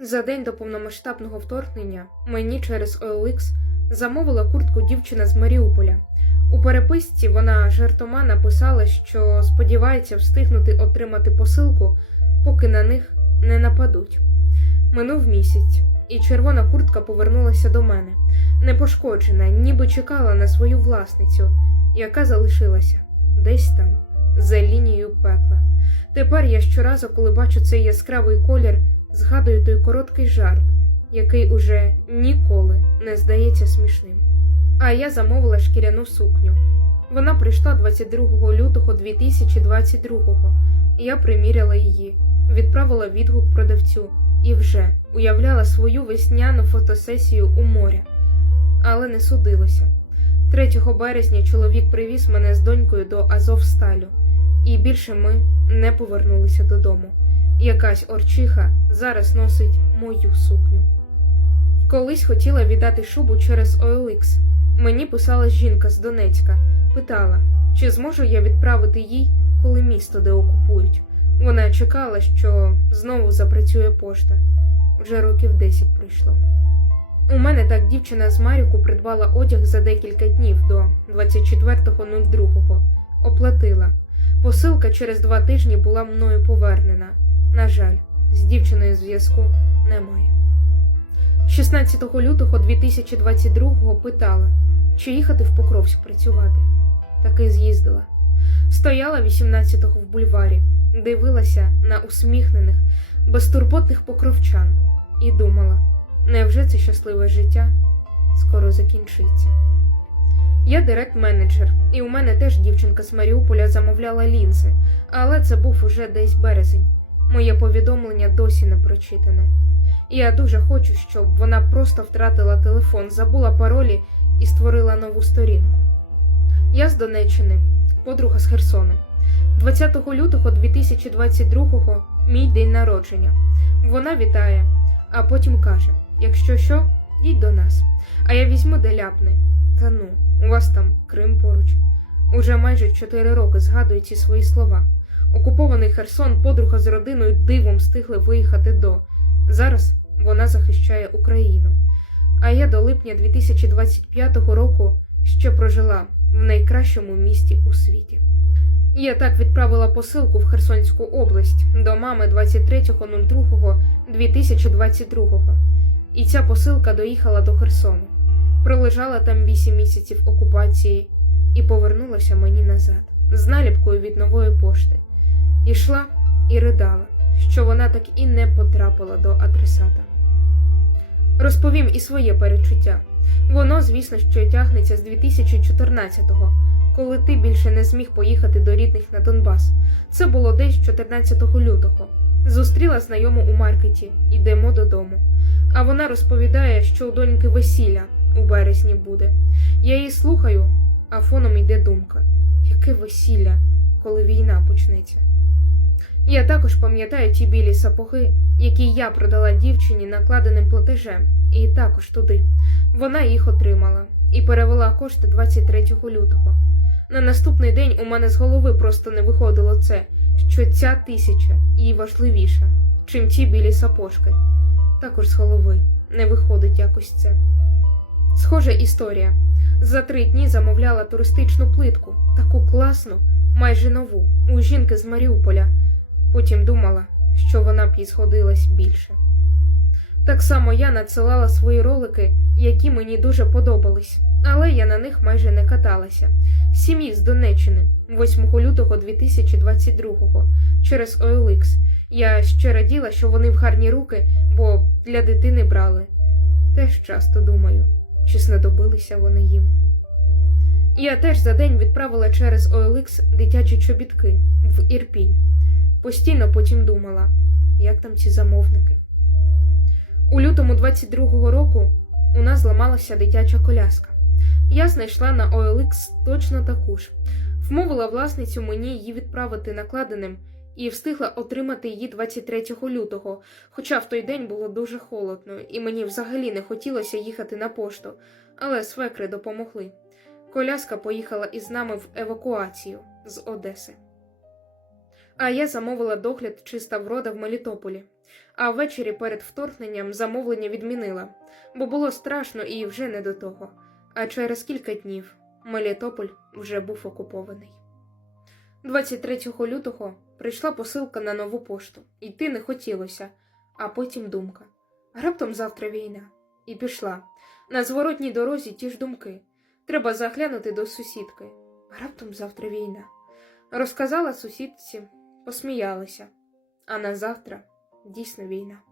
За день до повномасштабного вторгнення мені через OLX замовила куртку дівчина з Маріуполя. У переписці вона жартома написала, що сподівається встигнути отримати посилку, поки на них не нападуть. Минув місяць, і червона куртка повернулася до мене, непошкоджена, ніби чекала на свою власницю, яка залишилася десь там, за лінією пекла. Тепер я щоразу, коли бачу цей яскравий колір, згадую той короткий жарт, який уже ніколи не здається смішним. А я замовила шкіряну сукню. Вона прийшла 22 лютого 2022-го. Я приміряла її, відправила відгук продавцю і вже уявляла свою весняну фотосесію у моря. Але не судилося. 3 березня чоловік привіз мене з донькою до Азовсталю, і більше ми не повернулися додому. Якась орчиха зараз носить мою сукню. Колись хотіла віддати шубу через OLX. Мені писала жінка з Донецька, питала, чи зможу я відправити їй, коли місто де окупують. Вона чекала, що знову запрацює пошта. Вже років 10 пройшло. У мене так дівчина з Маріку придбала одяг за декілька днів до 24.02. Оплатила. Посилка через два тижні була мною повернена. На жаль, з дівчиною зв'язку немає. 16 лютого 2022-го питала, чи їхати в Покровськ працювати. Таки з'їздила. Стояла 18-го в бульварі, дивилася на усміхнених, безтурботних покровчан і думала, невже це щасливе життя скоро закінчиться. Я директ-менеджер, і у мене теж дівчинка з Маріуполя замовляла лінзи, але це був уже десь березень. Моє повідомлення досі не прочитане. Я дуже хочу, щоб вона просто втратила телефон, забула паролі і створила нову сторінку. Я з Донеччини, подруга з Херсону. 20 лютого 2022 мій день народження. Вона вітає, а потім каже: якщо що, їдь до нас. А я візьму де ляпне. Та ну, у вас там Крим поруч. Уже майже 4 роки згадую ці свої слова. Окупований Херсон, подруга з родиною дивом встигли виїхати до. Зараз вона захищає Україну. А я до липня 2025 року ще прожила в найкращому місті у світі. Я так відправила посилку в Херсонську область до мами 23.02.2022. І ця посилка доїхала до Херсону. Пролежала там 8 місяців окупації і повернулася мені назад з наліпкою від нової пошти. Ішла і ридала, що вона так і не потрапила до адресата. Розповім і своє перечуття. Воно, звісно, що тягнеться з 2014-го, коли ти більше не зміг поїхати до рідних на Донбас. Це було десь 14 лютого. Зустріла знайому у маркеті, йдемо додому. А вона розповідає, що у доньки весілля у березні буде. Я її слухаю, а фоном йде думка: яке весілля, коли війна почнеться? Я також пам'ятаю ті білі сапоги, які я продала дівчині накладеним платежем, і також туди. Вона їх отримала і перевела кошти 23 лютого. На наступний день у мене з голови просто не виходило це, що ця тисяча їй важливіша, чим ті білі сапожки. Також з голови не виходить якось це. Схожа історія. За три дні замовляла туристичну плитку, таку класну, майже нову, у жінки з Маріуполя. Потім думала, що вона б їй згодилась більше. Так само я надсилала свої ролики, які мені дуже подобались, але я на них майже не каталася. Сім'ї з Донеччини 8 лютого 2022-го, через OLX. Я ще раділа, що вони в гарні руки, бо для дитини брали. Теж часто думаю, чи знадобилися вони їм. Я теж за день відправила через OLX дитячі чобітки в Ірпінь. Постійно потім думала, як там ці замовники. У лютому 22-го року у нас зламалася дитяча коляска. Я знайшла на OLX точно таку ж, вмовила власницю мені її відправити накладеним і встигла отримати її 23 лютого, хоча в той день було дуже холодно, і мені взагалі не хотілося їхати на пошту, але свекри допомогли. Коляска поїхала із нами в евакуацію з Одеси. А я замовила догляд чиста врода в Мелітополі. А ввечері перед вторгненням замовлення відмінила, бо було страшно і вже не до того. А через кілька днів Мелітополь вже був окупований. 23 лютого прийшла посилка на нову пошту. Йти не хотілося, а потім думка. Раптом завтра війна. І пішла. На зворотній дорозі ті ж думки. Треба заглянути до сусідки. Раптом завтра війна. Розказала сусідці, посміялися. А на завтра дійсно війна.